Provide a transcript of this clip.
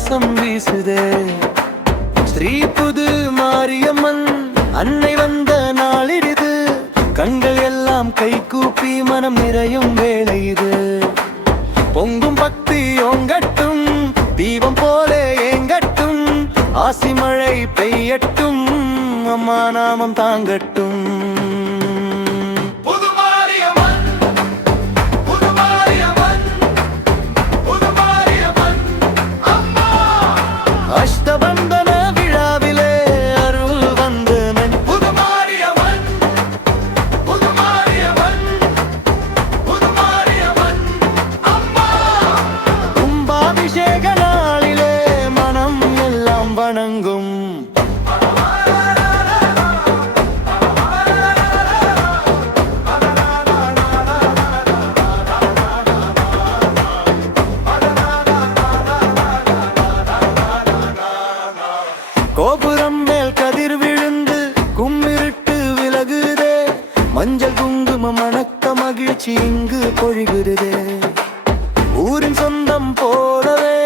வாசம் வீசுதே. ஸ்ரீ புது மாரியம்மன் அன்னை வந்த நாளிது, கண்கள் எல்லாம் கை கூப்பி மனம் நிறையும் வேளை இது. பொங்கும் பக்தி ஓங்கட்டும், தீபம் போல ஏங்கட்டும், ஆசி மழை பெய்யட்டும், அம்மா நாமம் தாங்கட்டும். அஷ்டபந்தன விழாவிலே அருள் வந்தனன் புதுமாரியம்மன், புதுமாரியம்மன், புதுமாரியம்மன் அம்மா. கும்பாபிஷேக நாளிலே மனம் எல்லாம் வணங்கும். கோபுரம் மேல் கதிர் விழுந்து கும்மிருட்டு விலகுதே, மஞ்சள் குங்குமம் மணக்க மகிழ்ச்சி இங்கு பொழிகிறதே. ஊரின் சொந்தம் போலவே